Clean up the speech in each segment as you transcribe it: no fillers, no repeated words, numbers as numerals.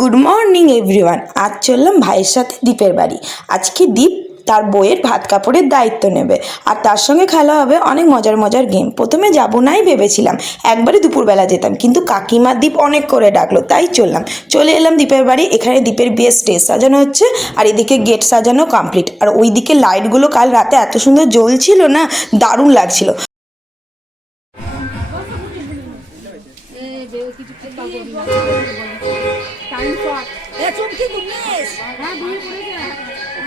Good morning everyone. আজ চললাম ভাইয়ের সাথে দীপের বাড়ি। আজকে দীপ তার বইয়ের ভাত কাপড়ের দায়িত্ব নেবে আর তার সঙ্গে খেলা হবে অনেক মজার মজার গেম। প্রথমে যাবো নাই ভেবেছিলাম, একবারে দুপুরবেলা যেতাম, কিন্তু কাকিমা দীপ অনেক করে ডাকলো, তাই চলে এলাম দীপের বাড়ি। এখানে দীপের বিয়ের স্টেজ সাজানো হচ্ছে আর এদিকে গেট সাজানো কমপ্লিট। আর ওইদিকে লাইটগুলো কাল রাতে এত সুন্দর জ্বলছিল না, দারুণ লাগছিল।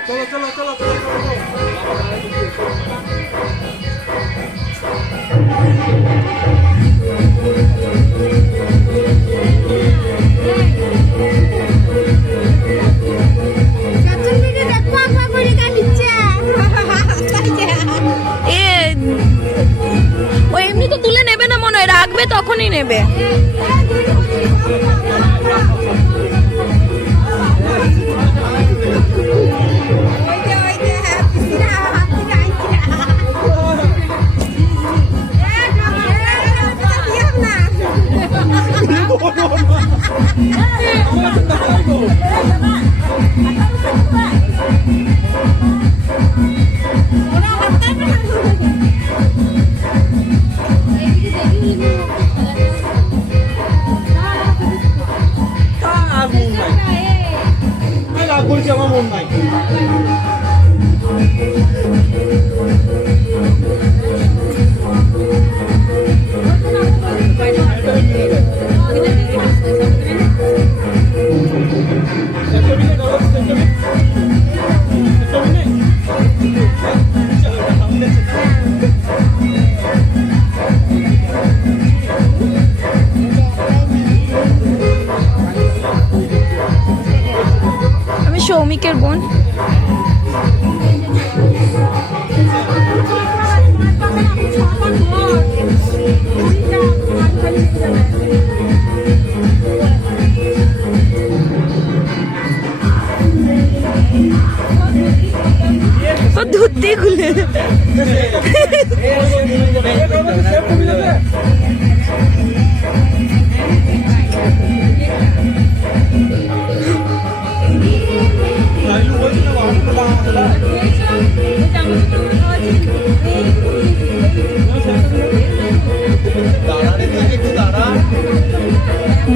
চলো চলো চলো চলো ও এমনি তো তুলে নেবে না, মনে হয় রাখবে তখনই নেবে। আমার মন নাই। আমি সৌমিকের বোন। ও ধুতি খুলে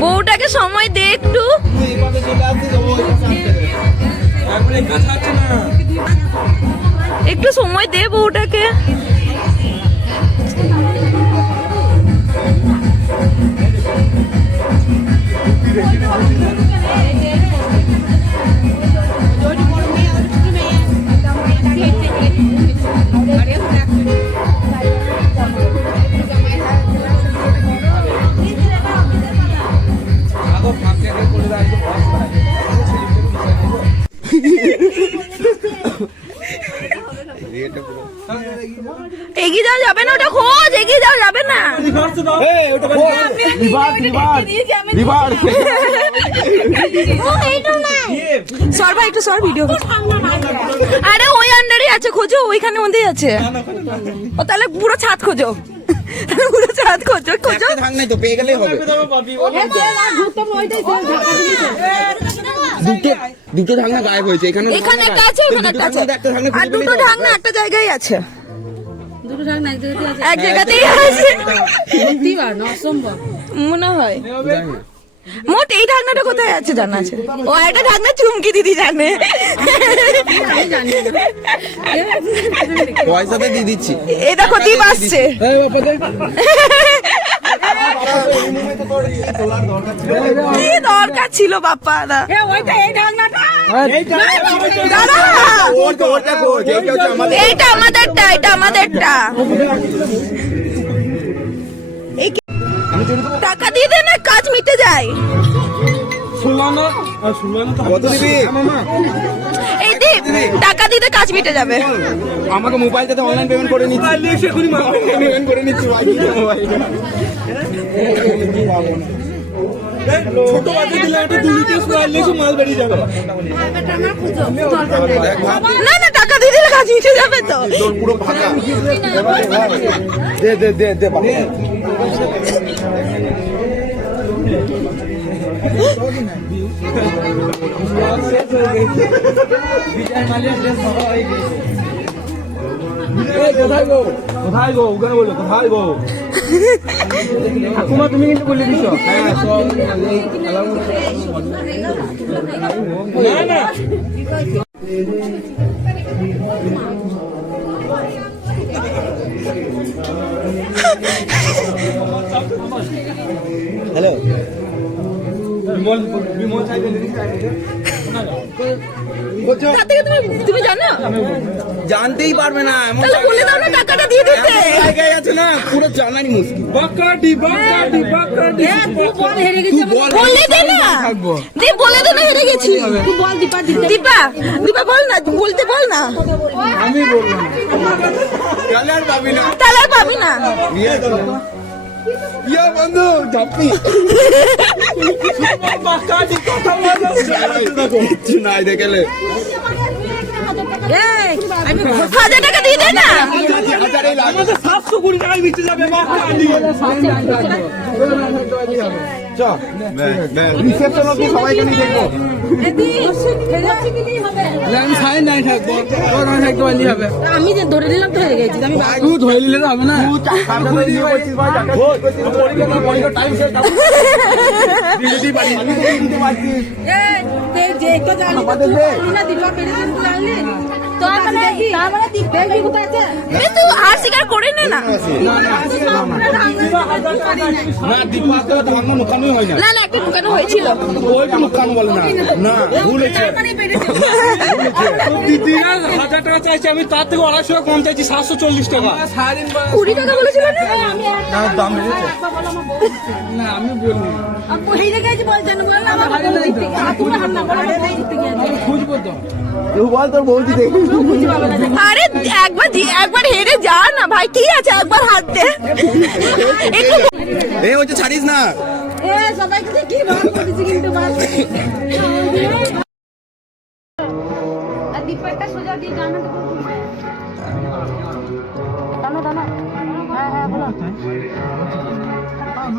বউটাকে সময় দে একটু। একটু সময় দে বউটাকে। এগিয়ে যাওয়া যাবে না, ওটা খোঁজ, এগিয়ে যাওয়া যাবে না। সর ভাই একটু সর, ভিডিও। আরে ওই আন্ডারই আছে, খোঁজো, ওইখানে মধ্যেই আছে। ও তাহলে পুরো ছাদ খোঁজো, পুরো ছাদ খোঁজো, খোঁজো। তো পেয়ে গেলেই হবে। দুটো ঢাকনা গায়েব হয়েছে, এখানে এখানে একটা আছে, ওখানে একটা আছে, আর দুটো ঢাকনা একটা জায়গায় আছে। দুটো ঢাকনা এক জায়গাতেই আছে অসম্ভব মনে হয়। মোট এই ঢাকনাটা কোথায় আছে জানা আছে? ও একটা ঢাকনা চুমকি দিদি জানে। পয়সাতে দিয়ে দিচ্ছি। এই দেখো দীপ আসছে। কি দরকার ছিল বাপ্পা দা? এইটা আমাদেরটা, এটা আমাদেরটা। টাকা দিয়ে দে না, কাজ মিটে যায়। এই দীপ টাকা দিতে কাজ মিটে যাবে। আমাকে মোবাইল থেকে অনলাইন পেমেন্ট করে নিচ্ছি, পেমেন্ট করে নিচ্ছি। ছোট বাচ্চা দিলে একটা 2 লিটার স্মাইল লেসু মাল বেরিয়ে যাবে। না না, টাকা দিয়ে দিলে কাজ মিটে যাবে তো। পুরো ফাঁকা। দে দে দে দে কোথায় গো ওখানে বললো কোথায় গো ঠাকুমা তুমি কিন্তু বলে দিছো না না হ্যালো বিমল তার থেকে তুমি জানো? জানতেই পারবে না এমন তাহলে বলে দাও না টাকাটা দিয়ে দিতে। জায়গায় আছে না পুরো জানারই মুশকিল বাকাটি তুই বল হেরে গেছিস বলে দে না থাকবো দি বলে দে না হেরে গেছি। তুই বল দীপা দীপা বল না বলতে বল না আমি বলবো না তাহলে আর পাবি না তাহলে আর পাবি না। ইয়া বন্ধু ঝাপি বাকাটি কথা বলো কিছু নাই দেখলে এই 1000 টাকা দিয়ে দে না। হাজারে লাগে 720 টাকায় বিচে যাবে বাকাটি চ রিসেপশন অবধি সবাইকে নিয়ে দেখবো আমি সাইন নাই থাকবো ওর না থাকতে পারলি হবে আমি যে ধরে নিলাম তো হেরে গেছিস আমি তুই ধরে নিলে তো হবে না টাইম শেষ দিদি পারি আমি তো দিতে পারছিস যে তো জানি না দীপা পেরেছেন তো জানলি তো তার মানে দীপা কোথায় আছে তুই আর স্বীকার করে নে না। না দীপা তো ভাঙনো মুখানোই হয় না না না একটা দোকানে হয়েছিল। ওইটা মুখানো বলে না না ভুল হয়েছে দিদি 1000 টাকা চাইছি আমি তার থেকে 250 টাকা কম চাইছি 740 টাকা সারাদিন 20 টাকা বলেছিল না? দাম বেড়েছে না আমি বলিনি আপু হেরে গেছি বলছেন বল না আমার জিততে গিয়ে তুমি হামলা করো জিততে গিয়ে খুঁজবো তো তুই বল তোর বৌদি দেখ আরে একবার হেরে যা না ভাই কি আছে একবার হাত দে একটু এই হচ্ছে ছাড়িস না এ সবাইকে কি ভাব করেছি কিন্তু বাস আর দীপাটা সোজা দিয়ে জানা তো টানো টানো হ্যাঁ হ্যাঁ বলো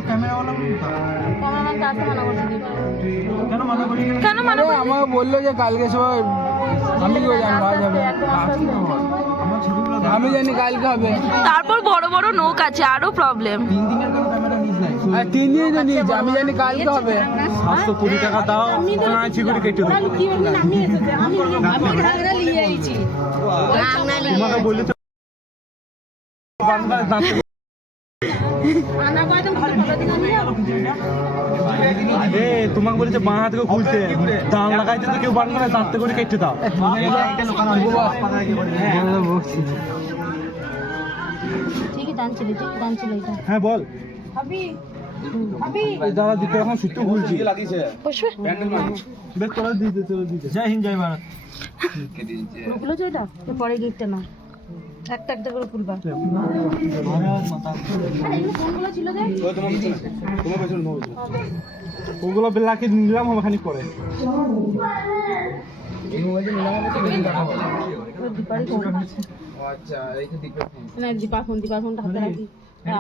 ক্যামেরাম্যান কাছে মানা করছি কেন মানে আমার বললো যে কালকে সবাই আমি কি জানবো আজ হবে আমি জানি কালকে হবে তারপর বড় বড় নোক আছে আরো প্রবলেম। 3 দিনের তো নিয়েছি আমি জানি কালকে হবে 720 টাকা দাও কাঁচি করে কেটে দেবো কি বলবেন আমি এসেছি আমি ঘাগরা নিয়ে আইছি তোমাকে বললে তো আনা কয়টা ভালো দিন আমি তোমাকে বলেছে বাঁ হাত থেকে খুলতে দাম লাগাইতে তো কেউ পারবে না দাঁত করে কেটে দাও ঠিকই টানছিল এটা হ্যাঁ বল ভাবি ভাবি দাদা দিতে এখন সুতো খুলছি বসবে বেশ তোরা দিতে জয় হিন্দ জয় ভারত খুলো তো এটা পরে গিফটটা না একটা একটা করে খুলবা কোনগুলো ছিল যে ওগুলো বেলাকে নিলাম ওখানে করে দীপা ফোনটা হাতে রাখি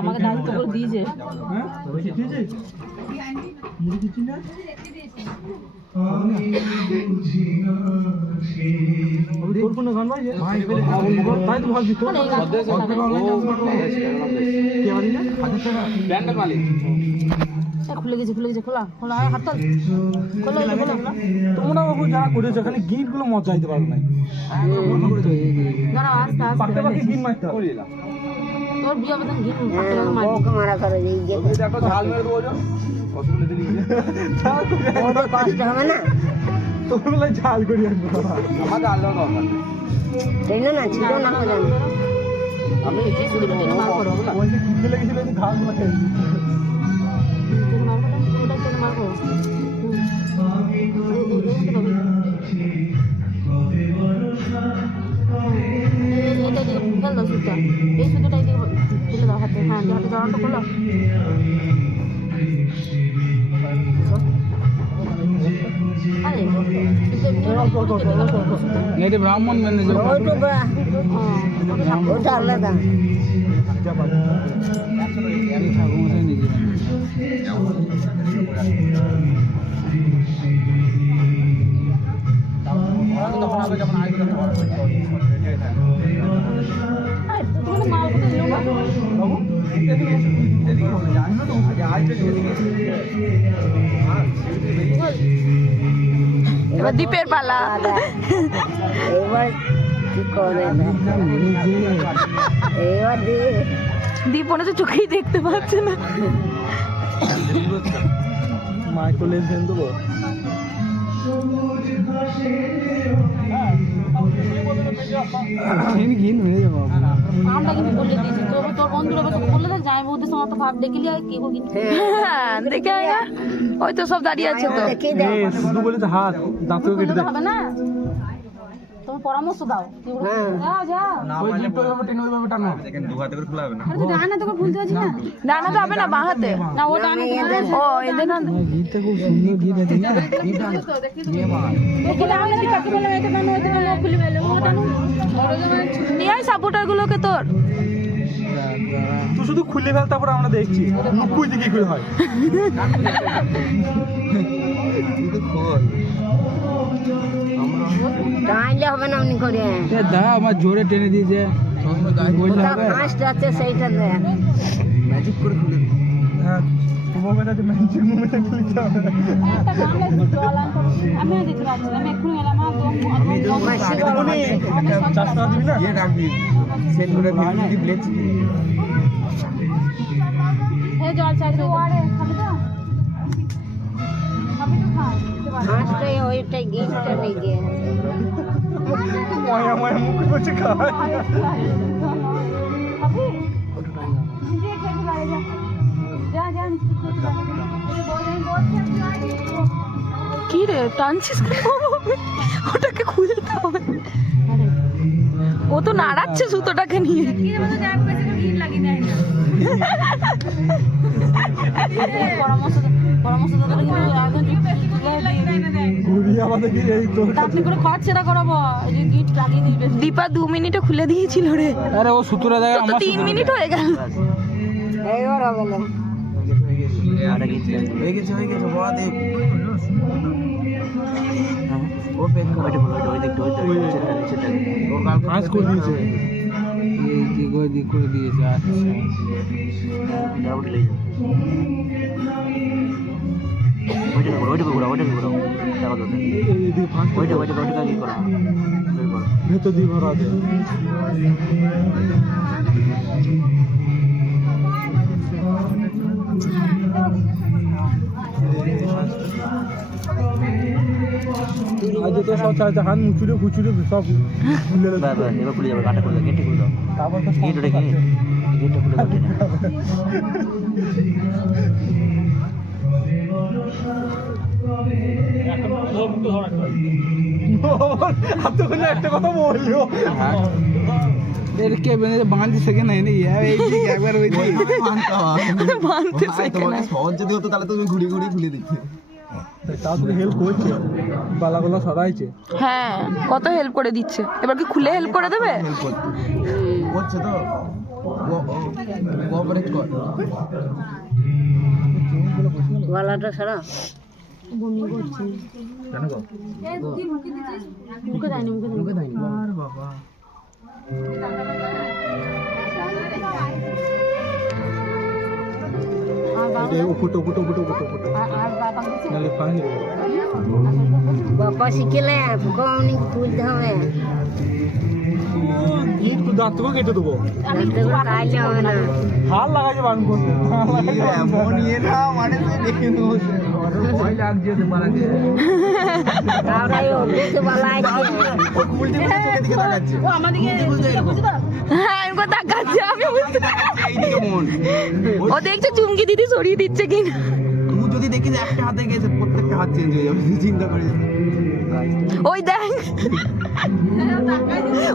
আমাকে দায়িত্ব করে দিয়েছে তাই তো ভাবছি খুলে গেছে খোলা হাত খোলা তোমরা যারা করেছো এখানে গিট গুলো মজা দিতে পারো না দাঁড়াও আস্তে আস্তে গিট মারতে হবে তোর বিয়ে হবে তখন গিফট মারা করে দেখো ঝাল মেরে দেবো কষ্ট হবে না তোমরা ঝাল করি আনবো আমার ঝাল দেওয়া দরকার ট্রেন না ছিল না জানি আমি খিদে লেগেছিল ঝাল মাখে এই সুতোটাই দিয়ে ফেলে দাও হাতে হ্যাঁ হাতে জড়াটা খোলো আরে ব্রাহ্মণ ম্যানেজার ওটা আলাদা তখন আগে যখন আগে এবার দীপের পালা। এবার কি করে এবার দিয়ে দীপ মনে হচ্ছে চোখেই দেখতে পাচ্ছে না। মাইক্রো লেন্স দেবো। আমরা কিন্তু বলে দিয়েছি তোর বন্ধুরা বললে না যাই বলতে তোমার তো ভাব দেখিলি আর কি বলি হ্যাঁ দেখে আয় না, ওই তো সব দাঁড়িয়ে আছে তো। দেখি দে শুধু বলে তো হাত দাঁতও কেটে দেয়। হবে না তুমি পরামর্শ দাও যাও যাও ওই জিপটা ওইভাবে টেনে ওইভাবে টানো। আরে তো ডানা তোকে ভুলতে পারছি না ডানা তো হবে না, বাঁ হাতে। না ও ডানা ও এদের না গীতটা খুব সুন্দর গীত আছে না। দেখি ডানা কি কাকে বলে এটা ডানা এটা ডানা খুলে ফেলে ও ডানা নিয়ে আয় সাপোর্টার গুলোকে তোর। তুই শুধু খুলে ফেল, তারপর আমরা দেখছি নুকুই দিকে কি করে হয়। টাইলে হবে না উনি করে দা আমার জোরে টেনে দিয়েছে। তার ফার্স্ট আছে সেইটা দে ম্যাজিক করে খুলে হ্যাঁ মোবাইলটা ম্যাজিক মোবাইলটা খুলে দাও। একটা গান লাগবে জল আনতে আমি দিতে পারছি আমি এক্ষুনি এলাম আমার চাষটা দিবি না ইয়ে রাখবি সেট করে ভিডিও ব্লেচ এই জল চাই তো আরে খাবি তো খাবি তো খা ফার্স্ট ওইটাই গিফটটা নিয়ে গিয়ে ময়া ময়া মুখ করছে খায়। খাবি নিজে খেতে পারে যা যা যা কি রে টানছিস কেন? ওটাকে খুলতে হবে। ও তো নাড়াচ্ছে সুতোটাকে নিয়ে। পরামর্শ দাদা কিন্তু ঘুরিয়ে আমাদের কি এই তোর আপনি করে খরচ সেটা করাবো এই যে গিট লাগিয়ে দিবে দীপা 2 মিনিটে খুলে দিয়েছিল রে। আরে ও সুতোটা দেয় তো 3 মিনিট হয়ে গেল। এইবার হবে না হয়ে গেছে বড় দেব ও পেট করে ওই দেখতে ওই কাজ করে দিয়েছে দিক করে দিয়েছে। আচ্ছা ভেতর দিয়ে ভরা দেয়। আজ তো সব চাইছে হাত মুচুরে ফুচুরে সব খুলে দেবে। এবার খুলে যাবে, কাটা করে দাও, গেটে খুলে দাও। তারপর তো গেট ওটা কি? গেটটা খুলে দাও টেনে। এতক্ষণ একটা কথা বললো এর কে বেঁধে বাঁধতে শেখে নাই না এই দিক একবার ওই দিক বাঁধতে শেখে না। সহজ যদি হতো তাহলে তুমি ঘুরিয়ে ঘুরিয়ে খুলে দিতে। তাও তুমি হেল্প করছে, বালাগুলো সরাইছে। হ্যাঁ কত হেল্প করে দিচ্ছে, এবার কি খুলে হেল্প করে দেবে? করছে তো কোঅপারেট কর। গলাটা সারা কেন গো? মুখে দেয়নি মুখে দেয়নি আর বাবা ফুটো ফুটো ফুটো ফুটো ফুটো আর বাবা নালে পানি বাবা শিখেলে ফুকনি তুলতে হবে গিট তো দাঁত থেকে কেটে দেবো। কাইলে হবে না হাল লাগাইছে বান করতে এমন ইয়ে না মানে দেখে নেবো ভয় লাগছে তোমার আগে। আমরা এই অভ্যেসে বলা আছে উল্টে চোখের দিকে তাকাচ্ছে। ও আমাদেরকে বুঝি তো হ্যাঁ আমি কথা দেখাচ্ছি, আমি বুঝতে এইদিকে মন ও দেখছে চুমকি দিদি সরিয়ে দিচ্ছে কিনা। তুই যদি দেখিস একটা হাতে গেছে প্রত্যেকটা হাত চেঞ্জ হয়ে যাবে, চিন্তা করে ওই দেখ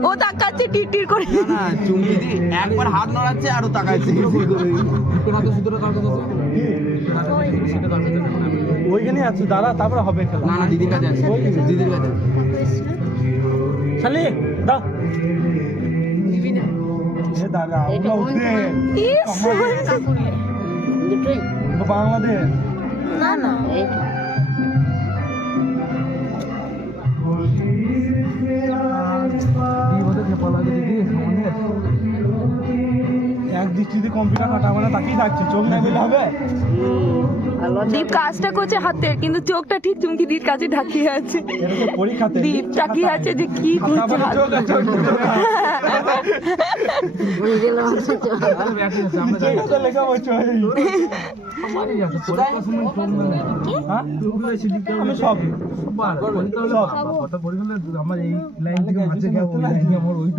ও তাকাচ্ছে টিটির করে। না চুমকি দি একবার হাত নড়াচ্ছে আরো তাকাচ্ছে। ওইখানে আছে দাঁড়া, তারপরে হবে খেলা। না না দিদির কাছে আছে, দিদির কাছে আছে। শালি দাও এ দাঁড়া আমরা উঠে ইস দুটোই বাংলাদেশ না না এই এক দৃষ্টিতে কম্পিউটার কাটা মানে তাকিয়ে থাকছে, চোখ নাই বলে হবে। দীপ কাজটা করছে হাতে, কিন্তু চোখটা ঠিক চুমকি দির কাছে ঢাকিয়ে আছে। এটা তো পরীক্ষাতে দীপ তাকিয়ে আছে যে কি করছে হাত। লেখা বলছো আমি সব আমার এই লাইন থেকে মাঝে আমার ওই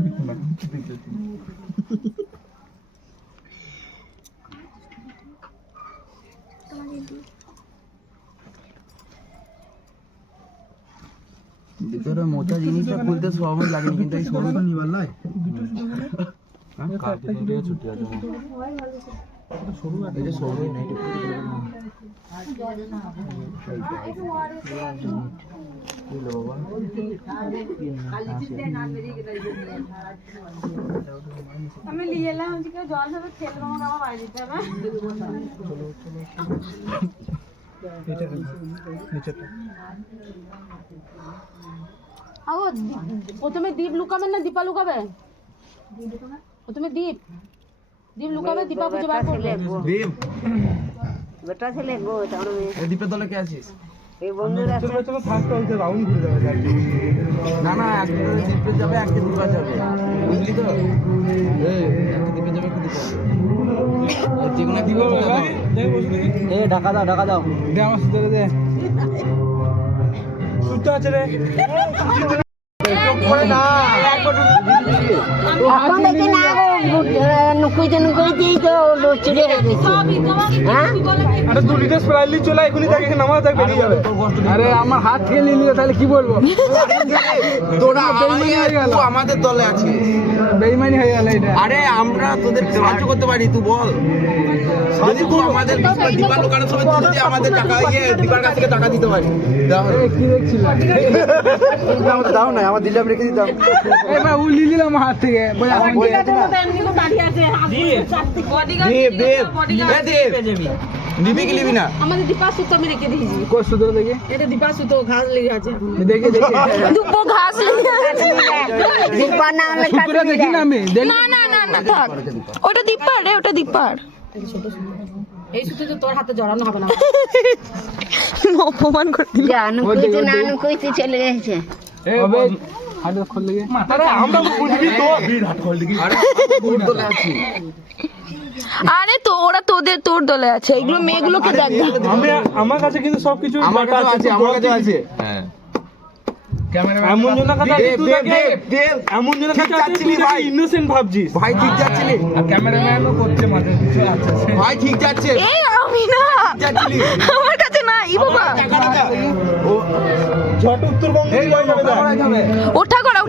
ভিতরে মোটা জিনিসটা খুলতে সহজ লাগেনি, কিন্তু এই সরুটা নিবার নয়। ছুটি আছে এটা সরু নাই, আমি নিয়ে এলাম আজকে জল হবে খেলবো, আমাকে আবার বাড়ি দিতে হবে। প্রথমে দীপ লুকাবেন না দীপা লুকাবে? প্রথমে দীপ লুকাবে, দীপা খুঁজে বার করবে। দীপ বেটা ছেলে গো, তাহলে এই দীপের দলে কে আছিস? এই বন্ধুরা ফার্স্ট হইতে রাউন্ড ঘুরে যাবে। না না, একদিকে দীপে যাবে, একদিকে দীপা যাবে, বুঝলি তো? একটা দীপে যাবে, একটা দীপা যাবে। ঢাকা দাও দে, আমার সুতরে দে, সুতো আছে রে। এখন দেখি না নুকুইতে তো চুড়ে হয়ে গেছে। আরে 2 লিটার স্প্রাইটলি চলে এখনই তাকে নামা থাক বেরিয়ে যাবে। আরে আমার হাত থেকে নিয়ে তাহলে কি বলবো? তোরা আমাদের দলে আছিস, বেইমানি হয়ে গেল এটা। আরে আমরা তোদের সাহায্য করতে পারি, তুই বল। যদি তুই আমাদের দীপার দোকানের সময় তুই যদি আমাদের টাকা দীপার কাছ থেকে টাকা দিতে পারি, কি দেখছিল? দাও না, আমার দিলাম রেখে দিতাম। এবার ও নিয়ে নিলাম হাত থেকে। নিবি কি নিবি না? আমাদের দীপা সুতো আমি রেখে দিয়েছি। কোন সুতো দেখি? এটা দীপা সুতো ঘাস লেগে আছে। দেখি দুপো ঘাস লেগে আছে। দীপা না হলে সুতোটা দেখি না আমি দেখ। না না না না থাক, ওটা দীপার রে, ওটা দীপার। এই সুতো তো তোর হাতে জড়ানো হবে না। অপমান করে দিল। নুকুইতে না নুকুইতে চলে গেছে। হবে হাত খোল লাগি। আরে আমরা বুঝবি তো হাত খোল লাগি। আরে তোর দলে আছি। আরে তো ওরা তোর দলে আছে, এগুলো মেয়েগুলোকে দেখ। আমি আমার কাছে কিন্তু সবকিছু আমার কাছে আছে, আমার কাছে আছে। হ্যাঁ, এমন জন কথা তুই তাকে এমন জন কথা তুই ভাই ইনোসেন্ট ভাবছিস। ভাই ঠিক যাচ্ছিলি, আর ক্যামেরাম্যানও করছে মাঝে কিছু আছে। ভাই ঠিক যাচ্ছে, এই আমি না, যাচ্ছিলি। আমার কাছে না, ই বাবা ঝট উত্তরবঙ্গ হয়ে যাবে দা। ওঠা করা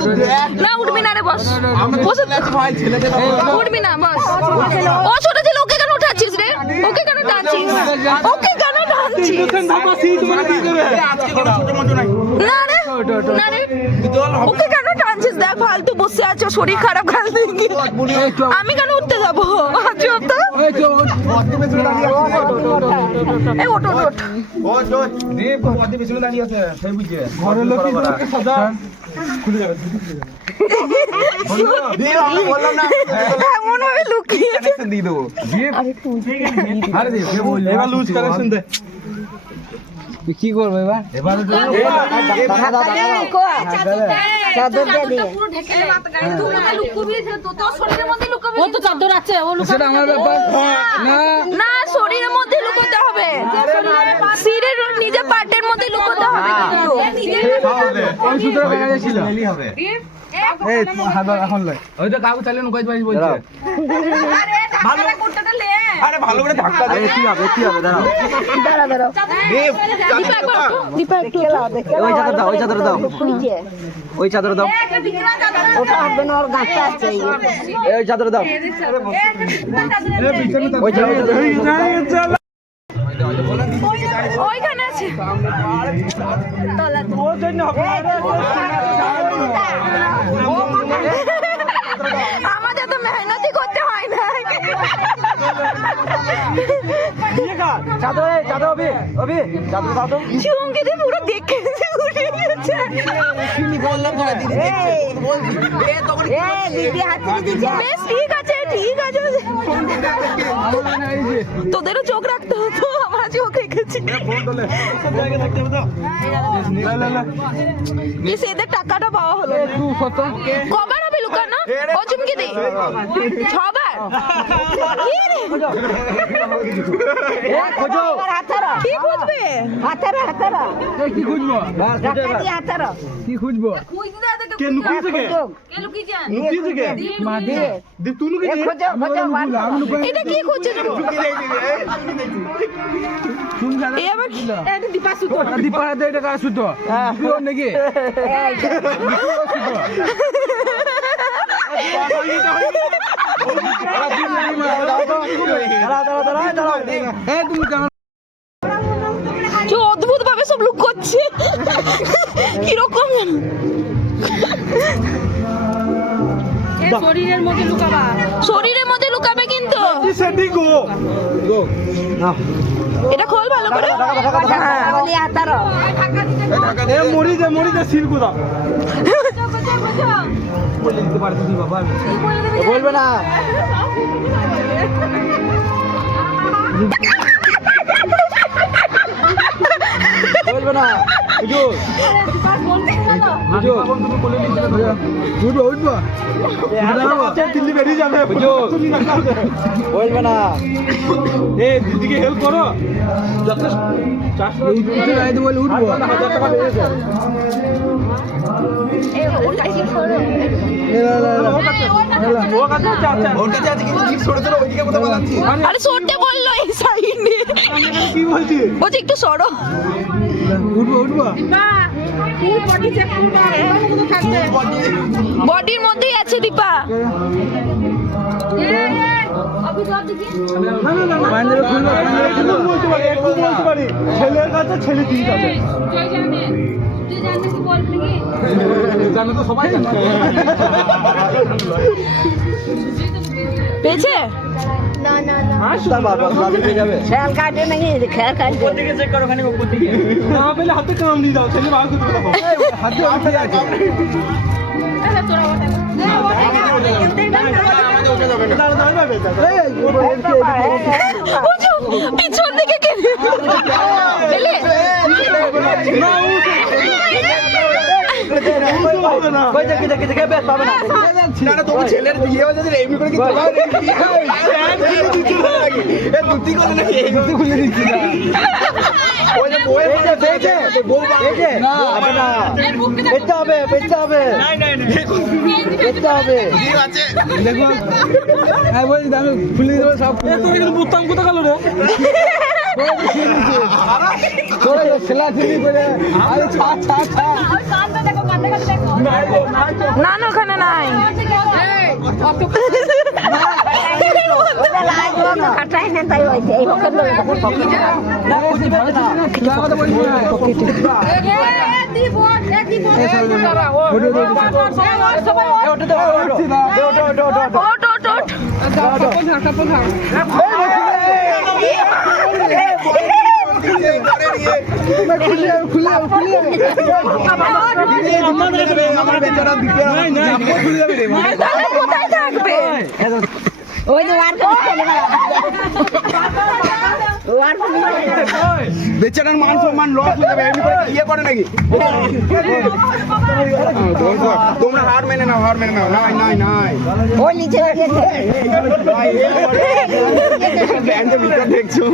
তো দেখ না, উঠবি না রে, বস আমরা বসে ভাই ছেলেকে উঠবি না, বস। ও ছোট ছেলে, ওকে কেন উঠাচ্ছিস রে? ওকে কেন টানছিস? ওকে কেন টানছিস? ইনোসেন্ট ভাবাসি তোমার কি করে? আজকে কোনো ছোট মতো নাই। না রে, না রে, ওকে কেন টানছিস? দেখ ফালতু বসে আছো, শরীর খারাপ কাল থেকে। আমি কেন উঠতে যাবো? আজব তো। এই ওঠ ওঠ ওঠ। দীপ পথে পেছনে দাঁড়িয়ে আছে, সেই বুঝে ঘরের লোকই তোকে সদা খুলে যাবে। দীপ আমি বললাম না, এমন ভাবে লুকিয়ে দিয়ে দেবো। দীপ আরে দীপ এবার লুজ কালেকশন দে। কি করবো এবার? চাদর দিয়ে দিয়ে ও তো চাদর আছে, ও সেটা আমার ব্যাপার না। না, শরীরের মধ্যে লুকোতে হবে, শরীরের নিজে পার্টের মধ্যে লুকোতে হবে কিন্তু। কোন সূত্রে দেখা যাচ্ছিল? এই হাত এখন লয়, ওই তো কাগজ চালিয়ে নুকাইতে পারিস বলছে। আরে ভালো করে ধাক্কা দে। দাঁড়া দীপ দীপা একটু ওই চাদর দাও ওটা হবে না, ওর গাছটা আছে এই চাদর দাও। ওইখানে আছে। আমাদের তো মেহনতি করতে হয় না। চুমকিতে পুরো দেখে উঠে গেছে। বললাম তোরা দিদি দেখছে বলছি এ তখন কি করছিস? দিদি হাত থেকে দিচ্ছে বেশ ঠিক আছে তোদেরও চোখ রাখতে হতো আমরা চোখ রেখেছি বেশ এদের টাকাটা পাওয়া হলো কবার হবে লুকানো ও চুমকি দি 6 বার কি খুঁজবে হাতারা কি খুঁজবো হাতারা কি খুঁজবো কে লুকিয়েছে কে লুকিয়েছে কে দীপ তুই লুকিয়েছিস এটা কি খুঁজছে এ আবার কি দীপারাতে এটা কাজ শুদ্ধ নাকি কি অদ্ভুত ভাবে সব লুক করছে কিরকম শরীরের মধ্যে লুকাবা শরীরের মধ্যে লুকাবে কিন্তু এটা খোল ভালো করে হাতারা মরি যা শিলগুদা বলবে না বলবে না উঠবো দিল্লি বেরিয়ে যাবে বলবে না এ দিদিকে হেল্প করো বলে উঠবো 1000 টাকা পেয়েছে ওর কাছে আছে কিন্তু ঠিক সরে সরে ওইদিকে কোথাও বলাচ্ছি আরে সরতে বললো এই সাইডে কি বলছিস বলছি একটু সরো উঠবো বডির মধ্যেই আছে দীপা ছেলের কাছে ছেলে ঠিক আছে জানো তো সবাই জানে পেয়েছে খেয়াল কাটে নাকি খেয়াল কাটবে না পেলে হাতে কাম দিয়ে দাও ছেলে বার করতে দাও হাতে আছে পিছন দিকে কেটে না তোমার ছেলের বিয়ে হয়ে যাচ্ছে এমনি করে কি তোমার দুটি করে নাকি দুটি খুলে দিচ্ছি ওই যে বউয়ের পেয়েছে বউ পেতে হবে ঠিক আছে দেখো হ্যাঁ বলছি আমি খুলে দেবো সব তুমি কিন্তু বুতাম কোথা গেল রে ছেলা ছেলি করে আরে না না ওখানে নাই কাটাই না তাই হয়েছে এই কোথায় থাকবে ওই যে বেচারার মান সম্মান লস হয়ে যাবে এমনি করে ইয়ে করে নাকি তোমরা হার মেনে নাও নাই ওই নিচে গেছে ব্যান্ডের ভিতর দেখছো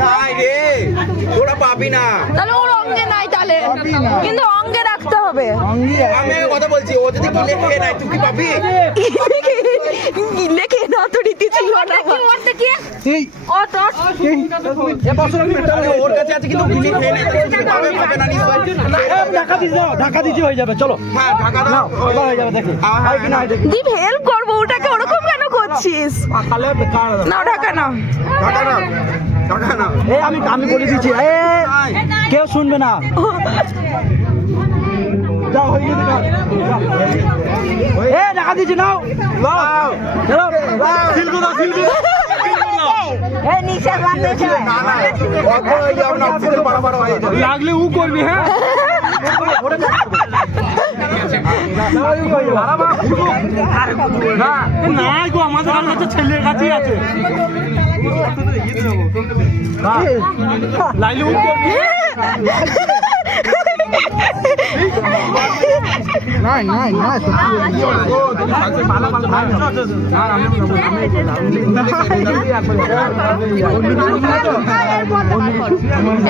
নাই রে তোরা পাবি না তাহলে ওর অঙ্গে নাই তাহলে কিন্তু অঙ্গে রাখতে হবে আমি কথা বলছি ও যদি গিলে খেয়ে নাই তুই কি পাবি গিলে খেয়ে না তো রীতি ছিল না ওর কাছে আছে কিন্তু গিলে খেয়ে নাই পাবে না নিশ্চয় ঢাকা দিতে হয়ে যাবে চলো হ্যাঁ ঢাকা দাও হয়ে যাবে দেখি দীপ হেল্প করবো ওটাকে ওরকম কেন করছিস না ঢাকা না ঢাকা না টাকা না আমি বলে দিচ্ছি কেউ শুনবে না যাও হয়ে গেছে টাকা দিচ্ছি নাও সিলকো দাও লাগলে ও করবি হ্যাঁ না গো আমাদের কাছে ছেলের কাছেই আছে লাইলে ও করবি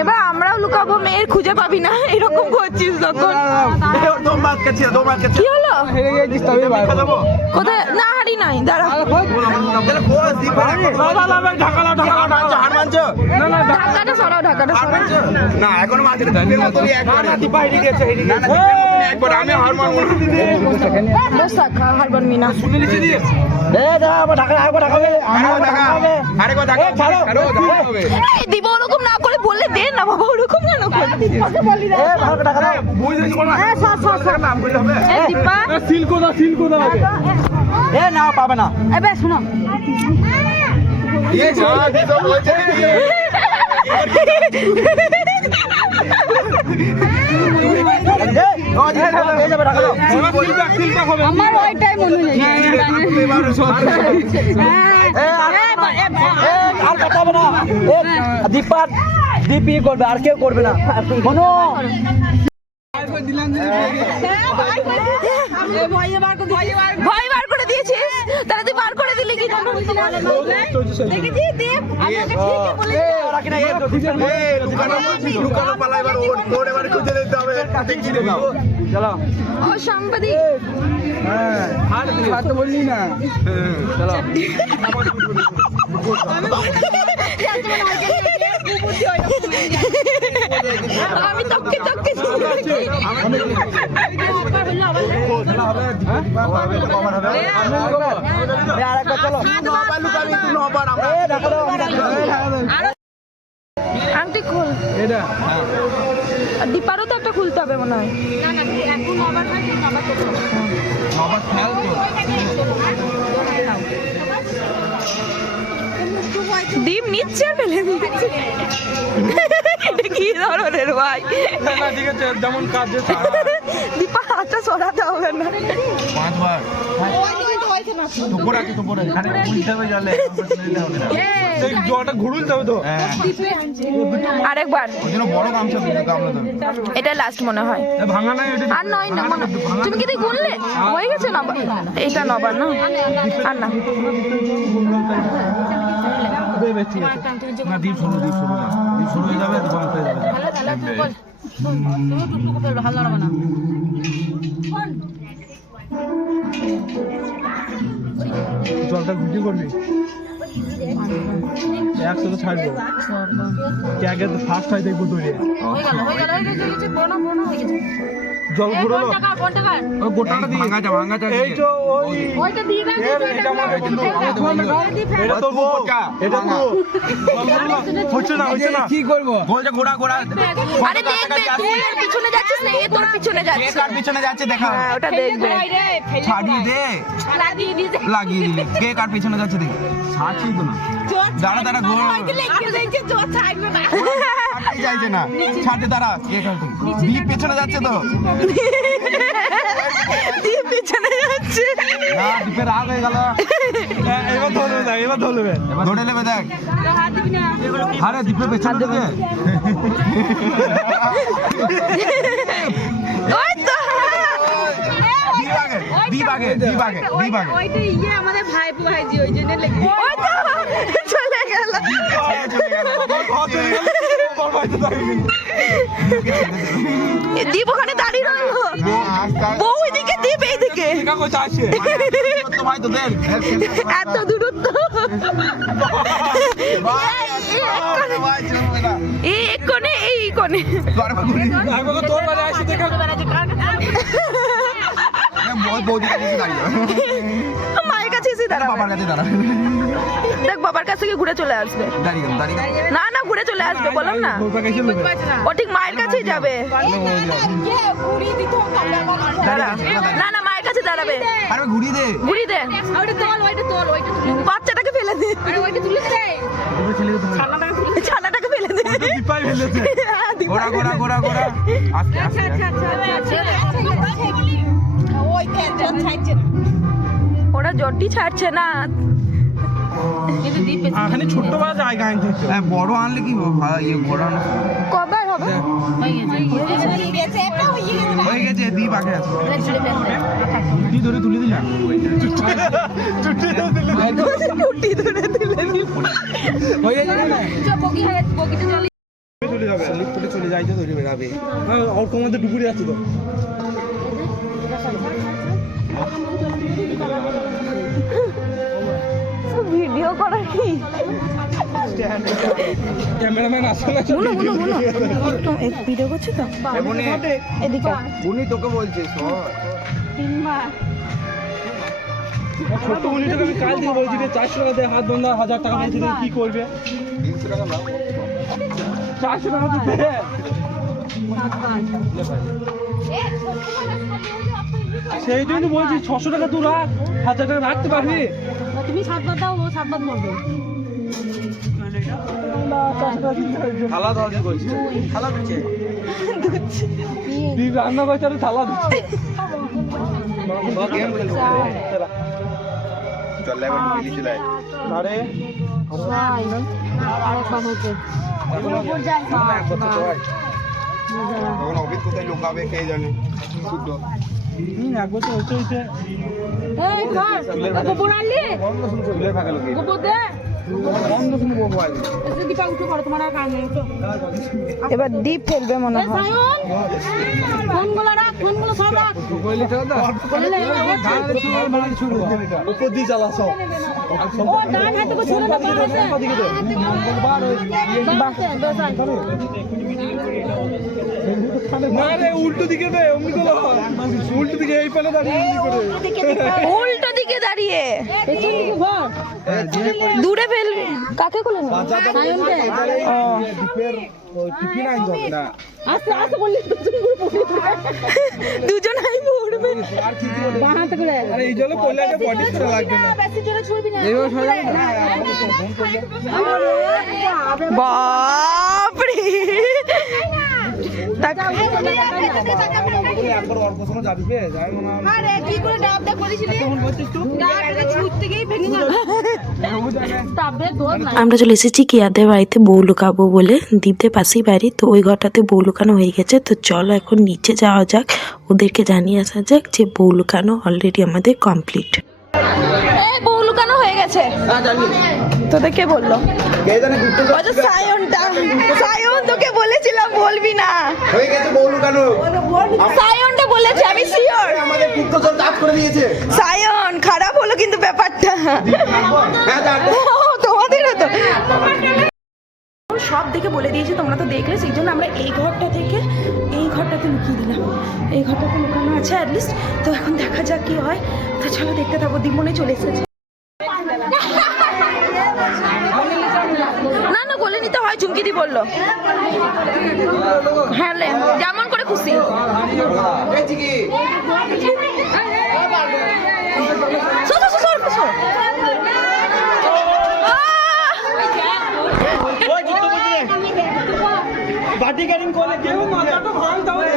এবার আমরাও লুকাবো মেয়ের খুঁজে পাবি না এরকম করছিস তখন কি হলো কোথায় না হারি নাই দাঁড়া ঢাকাটা সরাও ঢাকাটা সরাও না এখন আমি হার মারবো বস থাক হার বানবি না এই দিব ওরকম না করে বললে দে না বাবা ওরকম কেন করছিস দীপা সিলকো দাও না পাবে না এবার শোনো আমার ওইটাই মনে হয় আর কথা হবে না দীপি করবে আর কেউ করবে না শোনো ভয় বার করে দিয়েছিস তাহলে তুই বার করে দিলি কি লুকানো পালা এবার ওর এবার খুঁজে দিতে হবে চলো ও সাংবাদিক আর তো বললি না চলো আমি তককে আংটি খোল আর দীপারও তো একটা খুলতে হবে মনে হয় ডিম নিচ্ছে আর ফেলে দিচ্ছে এটা কি ধরনের ভাই ঠিক আছে যেমন কাজ দীপা হাতটা সরাতে হবে না 5 বার সেই জলটা ঘুরুল যাবে তো আরেকবার ওই জন্য বড় গামছা এটা লাস্ট মনে হয় ভাঙা নাই আর নয় না মনে তুমি কি গুনলে হয়ে গেছে না এইটা নবার না আর না না দ্বীপ শুরু হয়ে যাবে দীপাঙ্ক হয়ে যাবে জলটা ঘুটি করবি একসাথে ছাড়বো কে আগে ফার্স্ট হয় দেখবো দৌড়ে জল ঘুরলো গোটাটা দিয়ে ভাঙা যা এই তো এটা তো এটা তো হচ্ছে না কি করবো গোলটা ঘোড়া আরে দেখবে তুই এর পিছনে যাচ্ছিস না এ তোর পিছনে যাচ্ছে কার পিছনে যাচ্ছে দেখা হ্যাঁ ওটা দেখবে ছাড়িয়ে দে লাগিয়ে দিলি কে কার পিছনে যাচ্ছে দেখ ছাড়ছি তো না দাঁড়া ঘোর ছাড়তে চাইছে না ছাড়তে দাঁড়া কে কার দ্বীপ পেছনে যাচ্ছে তো তুই পিছনে যাচ্ছে না দ্বীপের রাগ হয়ে গেল এবার ধরবে ধরে নেবে দেখ আরে দ্বীপের পেছনে থেকে ওই তো দ্বীপ আগে ওইটা ইয়ে আমাদের ভাইজি ওই জন্য লেগে ওই তো চলে গেল দীপ ওখানে দাঁড়িয়ে রইলো বউ এদিকে দীপ এইদিকে এত দূরত্ব এই কোণে এই কোণে তোর বাড়ি আসি দেখা মায়ের কাছে এসে দাঁড়াবে বাবার কাছে দাঁড়াবে দেখ বাবার কাছ থেকে ঘুরে চলে আসবে দাঁড়িয়ে না না ঘুরে চলে আসবে বললাম না ও ঠিক মায়ের কাছেই যাবে দাঁড়া। না না মায়ের কাছে দাঁড়াবে আরে ঘুরিয়ে দে ঘুরি দে ওইটা তোল ওইটা তোল ওইটা তুলে বাচ্চাটাকে ফেলে দে আরে ওইটা তুলে দে ছানাটাকে ফেলে দে হ্যাঁ, দীপা। ঘোরা ঘোরা ঘোরা ঘোরা আস্তে আস্তে ওরা জটি ছাড়ছে না এখানে ছোট্ট বড় জায়গা আনছে হ্যাঁ বড় আনলে কি ইয়ে বড় আনো কবে হবে হয়ে গেছে দ্বীপ আগে আছে তুই ধরে তুলে দিলাম কুটি ধরে তুলে দিল। হয়ে গেছে না বগিটা চলে চলে যাবে লিফট করে চলে যাইতে ধরে বেরাবে হ্যাঁ ওর মধ্যে ডুবুরে যাচ্ছে তো ভিডিও করা কি ক্যামেরাম্যান আসে না ভিডিও করছি তো এদিকে উনি তোকে বলছে সর ছোট্ট উনিটাকে আমি কাল থেকে বলছি যে 400 টাকা দিয়ে হাত বাঁধা 1000 টাকা বলছি কি করবে 300 টাকা নাও 400 টাকা তো দে সেই জন্য বলছি 600 টাকা তুই রাখ 1000 টাকা রাখতে পারবি তুমি সাত বার দাও ও সাত বার মারবে থালা ধর কি বলছিস থালা দিচ্ছে তুই রান্না করছিস আর থালা দিচ্ছিস গেম খেলবো চল এবার মিলি চলাই আরে আরেকবার হচ্ছে তখন অভিত কোথায় লোকাবে কে জানে শুদ্ধ এক বছর হচ্ছে এই কর গোবর আনলি চুলের ফাঁকা লোকে গোবর দে বন্ধ শুনবো মোবাইল এসে দীপা উঠে পড়ো তোমার আর কাম নেই উঠো এবার দ্বীপ ফেলবে মনে হয় সায়ন ফোনগুলো রাখ ফোনগুলো সব রাখ উপর দিয়ে চালাস ও ডান হাতে কো ছুড়ে না না রে উল্টো দিকে দে অমনি তো উল্টো দিকে এই পালে দাঁড়িয়ে উল্টো দিকে দাঁড়িয়ে পেছন দিকে ভর দূরে ফেলবে কাকে কোলে নেবে? সায়নকে টিফিন আইন না আস্তে আস্তে বললি দুজন আই পড়বে বাঁ হাতে করে আরে এই জলে পড়লে একটা বডি ছোড়া লাগবে না বেশি জোরে ছুড়বি না বাপরে একবার অল্প সময় যাবি যাই মনে হয় আরে কি করে ডাবটা করেছিলি ডাবটা ছুটতে গিয়ে ভেঙে গেল তাবে দোষ নাই আমরা চলে এসেছি কিয়াদের বাড়িতে বউ লুকাবো বলে দীপদের পাশেই বাড়ি তো ওই ঘরটাতে বউ লুকানো হয়ে গেছে তো চলো এখন নিচে যাওয়া যাক ওদেরকে জানিয়ে আসা যাক যে বউ লুকানো অলরেডি আমাদের কমপ্লিট এই বউ লুকানো হয়ে গেছে তোদের কে বললো কে জানে ঘুরতে ওই যে সায়ন তোকে বলেছিলাম বলবি না হয়ে গেছে বউ লুকানো সায়নটা বলেছে আমি শিওর আমাদের গুপ্তচর কাজ করে দিয়েছে সায়ন খারাপ হলো কিন্তু ব্যাপারটা হ্যাঁ জান তোমাদেরও তো সব দেখে বলে দিয়েছি তোমরা তো দেখলে সেই জন্য আমরা এই ঘরটা থেকে এই ঘরটাতে লুকিয়ে দিলাম এই ঘরটাতে লুকানো আছে অ্যাটলিস্ট তো এখন দেখা যাক কি হয় তো চলো দেখতে থাকবো দিমনে চলে এসেছে না না বলে নিতে হয় চুমকিদি বললো হ্যাঁ লে, যেমন করে খুশি সর, সর, সর, সর, সর। বাটি ক্যারিং করে কেউ মাথাটা ভাঙ তাহলে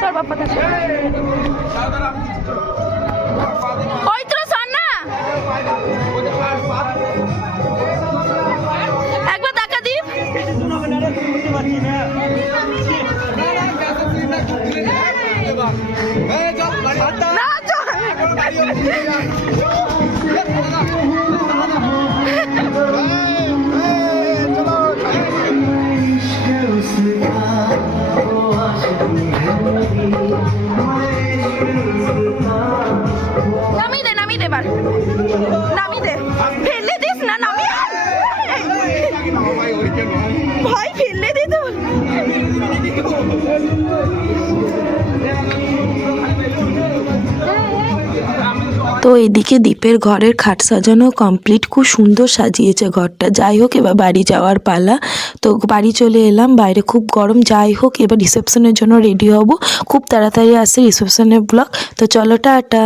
সর বাপ্পা থাকে ওই তো সর না একবার টাকা দিন না চল নামিয়ে দে এবার নামিয়ে দে ফেলে দিস না নামিয়ে ভাই ফেলে দিতে তো এদিকে দীপের ঘরের খাট সাজানো কমপ্লিট, খুব সুন্দর সাজিয়েছে ঘরটা। যাই হোক, এবার বাড়ি যাওয়ার পালা। তো বাড়ি চলে এলাম, বাইরে খুব গরম। যাই হোক, এবার রিসেপশনের জন্য রেডি হব। খুব তাড়াতাড়ি আসছে রিসেপশনের ব্লগ। তো চলো, টাটা।